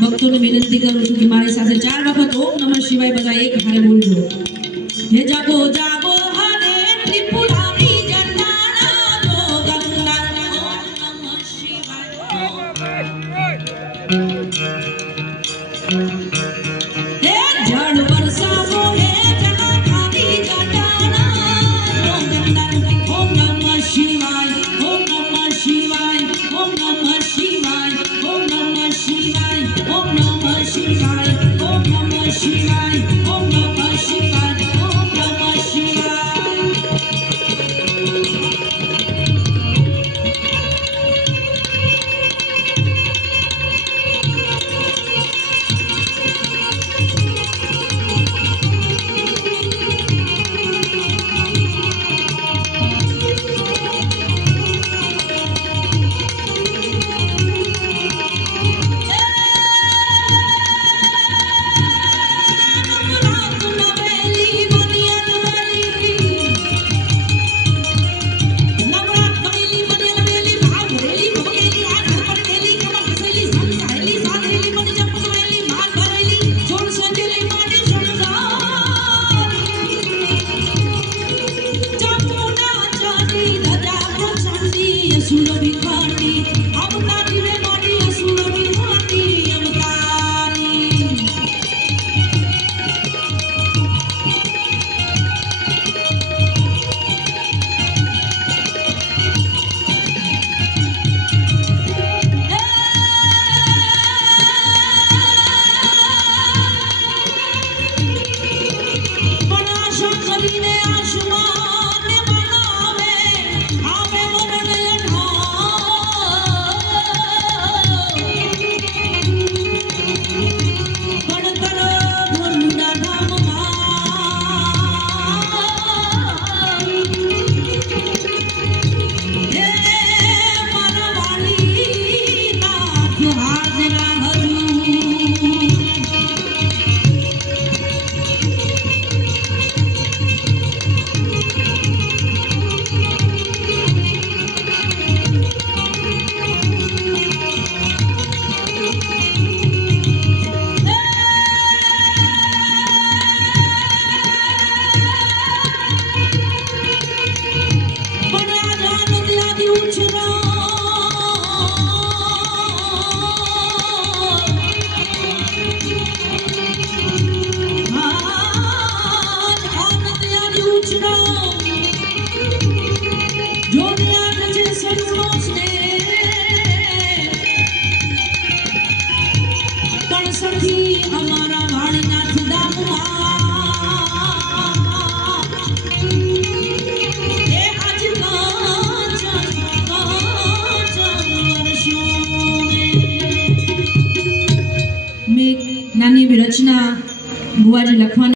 ભક્તોને વિનંતી કરું છું કે મારી સાથે 4 વખત ઓમ નમઃ શિવાય બધા એક હારે બોલજો. હે જાગો જાગો હરે ત્રિપુરારી જટાના ગંગા ઓમ નમઃ શિવાય. હે જળ વરસાવો હે જટાધારી જટાના ગંગા ઓમ નમઃ શિવાય ઓમ નમઃ શિવાય ઓમ નમઃ શિવાય ઓમ નમઃ શિવાય ઓમ નમઃ શિવાય ઓમ નમઃ શિવાય ઓમ નમઃ શિવાય ઓમ નમઃ શિવાય. નાની એવી રચના બુવાજી લખવાની